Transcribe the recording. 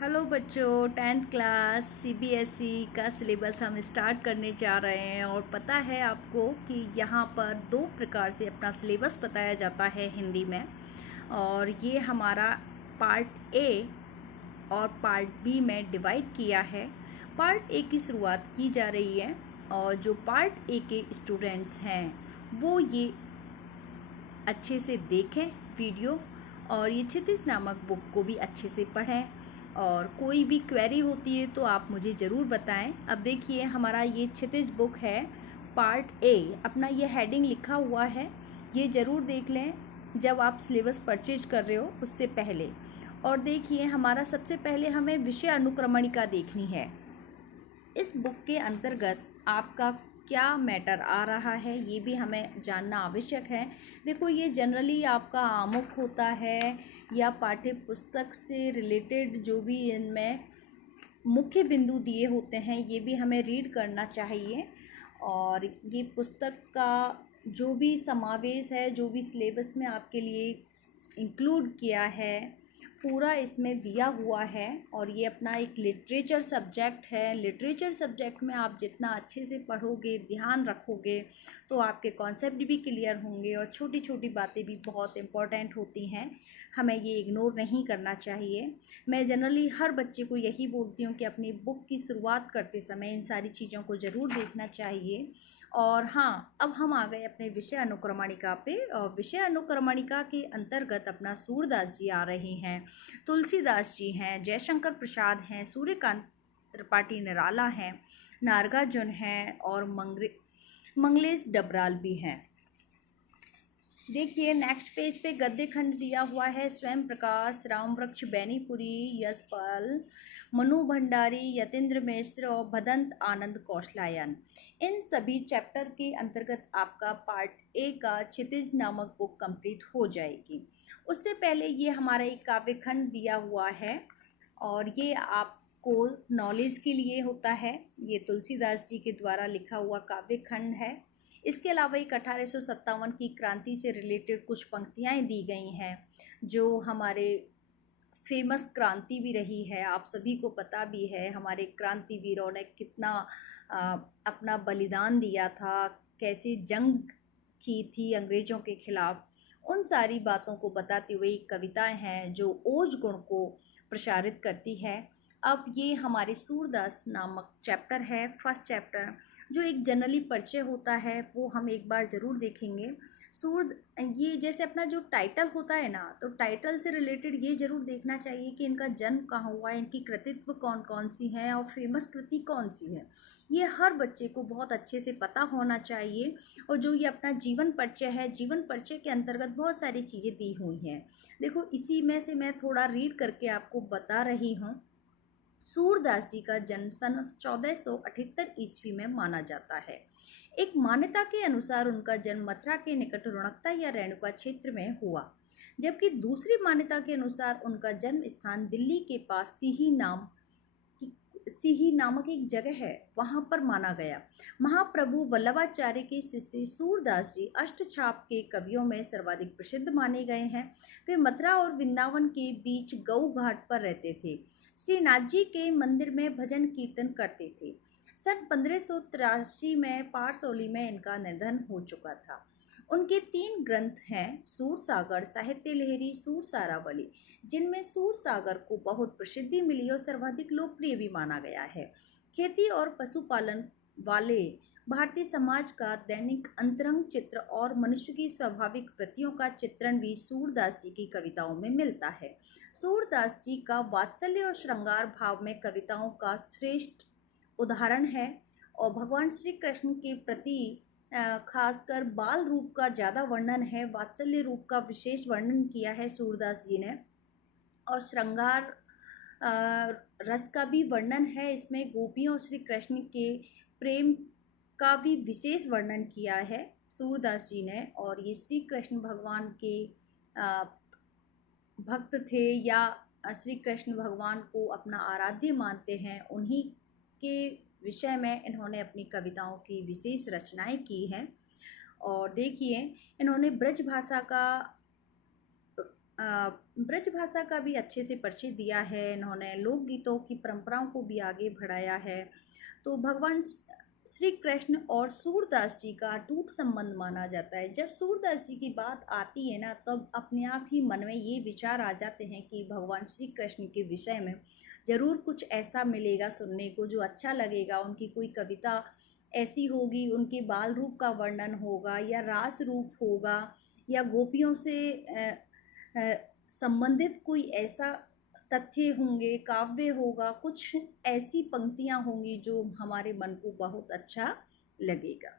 Hello बच्चों, 10th class CBSE का syllabus हम स्टार्ट करने जा रहे हैं। और पता है आपको कि यहाँ पर दो प्रकार से अपना सिलेबस बताया जाता है हिंदी में। और ये हमारा पार्ट ए और पार्ट बी में डिवाइड किया है। पार्ट ए की शुरुआत की जा रही है और जो पार्ट ए के स्टूडेंट्स हैं वो ये अच्छे से देखें वीडियो, और ये क्षितिज नामक बुक को भी अच्छे से पढ़ें। और कोई भी क्वेरी होती है तो आप मुझे ज़रूर बताएं। अब देखिए, हमारा ये क्षितिज बुक है पार्ट ए, अपना ये हेडिंग लिखा हुआ है, ये ज़रूर देख लें जब आप सिलेबस परचेज कर रहे हो उससे पहले। और देखिए, हमारा सबसे पहले हमें विषय अनुक्रमणिका देखनी है। इस बुक के अंतर्गत आपका क्या मैटर आ रहा है ये भी हमें जानना आवश्यक है। देखो, ये जनरली आपका आमुख होता है या पाठ्य पुस्तक से रिलेटेड जो भी इनमें मुख्य बिंदु दिए होते हैं ये भी हमें रीड करना चाहिए। और ये पुस्तक का जो भी समावेश है, जो भी सिलेबस में आपके लिए इंक्लूड किया है, पूरा इसमें दिया हुआ है। और ये अपना एक लिटरेचर सब्जेक्ट है। लिटरेचर सब्जेक्ट में आप जितना अच्छे से पढ़ोगे, ध्यान रखोगे, तो आपके कॉन्सेप्ट भी क्लियर होंगे और छोटी छोटी बातें भी बहुत इम्पॉर्टेंट होती हैं, हमें ये इग्नोर नहीं करना चाहिए। मैं जनरली हर बच्चे को यही बोलती हूँ कि अपनी बुक की शुरुआत करते समय इन सारी चीज़ों को ज़रूर देखना चाहिए। और हाँ, अब हम आ गए अपने विषय अनुक्रमणिका पे। और विषय अनुक्रमणिका के अंतर्गत अपना सूरदास जी आ रहे हैं, तुलसीदास जी हैं, जयशंकर प्रसाद हैं, सूर्यकांत त्रिपाठी निराला हैं, नागार्जुन हैं और मंगलेश डबराल भी हैं। देखिए, नेक्स्ट पेज पे गद्य खंड दिया हुआ है। स्वयं प्रकाश, रामवृक्ष बैनीपुरी, यशपाल, मनु भंडारी, यतेंद्र मिश्र और भदंत आनंद कौशलायन। इन सभी चैप्टर के अंतर्गत आपका पार्ट ए का क्षितिज नामक बुक कंप्लीट हो जाएगी। उससे पहले ये हमारा एक काव्य खंड दिया हुआ है और ये आपको नॉलेज के लिए होता है। ये तुलसीदास जी के द्वारा लिखा हुआ काव्य खंड है। इसके अलावा एक 1857 की क्रांति से रिलेटेड कुछ पंक्तियाँ दी गई हैं जो हमारे फेमस क्रांति भी रही है। आप सभी को पता भी है हमारे क्रांतिवीरों ने कितना अपना बलिदान दिया था, कैसे जंग की थी अंग्रेज़ों के खिलाफ। उन सारी बातों को बताते हुए कविताएं हैं जो ओज गुण को प्रसारित करती है। अब ये हमारे सूरदास नामक चैप्टर है, फर्स्ट चैप्टर, जो एक जनरली परिचय होता है वो हम एक बार ज़रूर देखेंगे। ये जैसे अपना जो टाइटल होता है ना, तो टाइटल से रिलेटेड ये ज़रूर देखना चाहिए कि इनका जन्म कहाँ हुआ है, इनकी कृतित्व कौन कौन सी हैं और फेमस कृति कौन सी है। ये हर बच्चे को बहुत अच्छे से पता होना चाहिए। और जो ये अपना जीवन परिचय है, जीवन परिचय के अंतर्गत बहुत सारी चीज़ें दी हुई हैं। देखो, इसी में से मैं थोड़ा रीड करके आपको बता रही हूँ। सूरदास जी का जन्म सन 1478 ईस्वी में माना जाता है। एक मान्यता के अनुसार उनका जन्म मथुरा के निकट रुणकता या रेणुका क्षेत्र में हुआ, जबकि दूसरी मान्यता के अनुसार उनका जन्म स्थान दिल्ली के पास सीही नामक एक जगह है, वहां पर माना गया। महाप्रभु वल्लभाचार्य के शिष्य सूरदास जी अष्टछाप के कवियों में सर्वाधिक प्रसिद्ध माने गए हैं। वे मथुरा और वृंदावन के बीच गऊ घाट पर रहते थे। श्रीनाथ जी के मंदिर में भजन कीर्तन करते थे। सन 1583 में पारसौली में इनका निधन हो चुका था। उनके 3 ग्रंथ हैं, सूरसागर, साहित्य लहरी, सूरसारावली, जिनमें सूरसागर को बहुत प्रसिद्धि मिली और सर्वाधिक लोकप्रिय भी माना गया है। खेती और पशुपालन वाले भारतीय समाज का दैनिक अंतरंग चित्र और मनुष्य की स्वाभाविक वृत्तियों का चित्रण भी सूरदास जी की कविताओं में मिलता है। सूरदास जी का वात्सल्य और श्रृंगार भाव में कविताओं का श्रेष्ठ उदाहरण है। और भगवान श्री कृष्ण के प्रति खासकर बाल रूप का ज़्यादा वर्णन है, वात्सल्य रूप का विशेष वर्णन किया है सूरदास जी ने। और श्रृंगार रस का भी वर्णन है इसमें, गोपियों और श्री कृष्ण के प्रेम का भी विशेष वर्णन किया है सूरदास जी ने। और ये श्री कृष्ण भगवान के भक्त थे या श्री कृष्ण भगवान को अपना आराध्य मानते हैं, उन्हीं के विषय में इन्होंने अपनी कविताओं की विशेष रचनाएं की हैं। और देखिए, इन्होंने ब्रज भाषा का ब्रज भाषा का भी अच्छे से परिचय दिया है इन्होंने, लोकगीतों की परंपराओं को भी आगे बढ़ाया है। तो भगवान श्री कृष्ण और सूरदास जी का अटूट संबंध माना जाता है। जब सूरदास जी की बात आती है ना, तब अपने आप ही मन में ये विचार आ जाते हैं कि भगवान श्री कृष्ण के विषय में ज़रूर कुछ ऐसा मिलेगा सुनने को जो अच्छा लगेगा। उनकी कोई कविता ऐसी होगी, उनके बाल रूप का वर्णन होगा या रास रूप होगा या गोपियों से संबंधित कोई ऐसा तथ्य होंगे, काव्य होगा, कुछ ऐसी पंक्तियाँ होंगी जो हमारे मन को बहुत अच्छा लगेगा।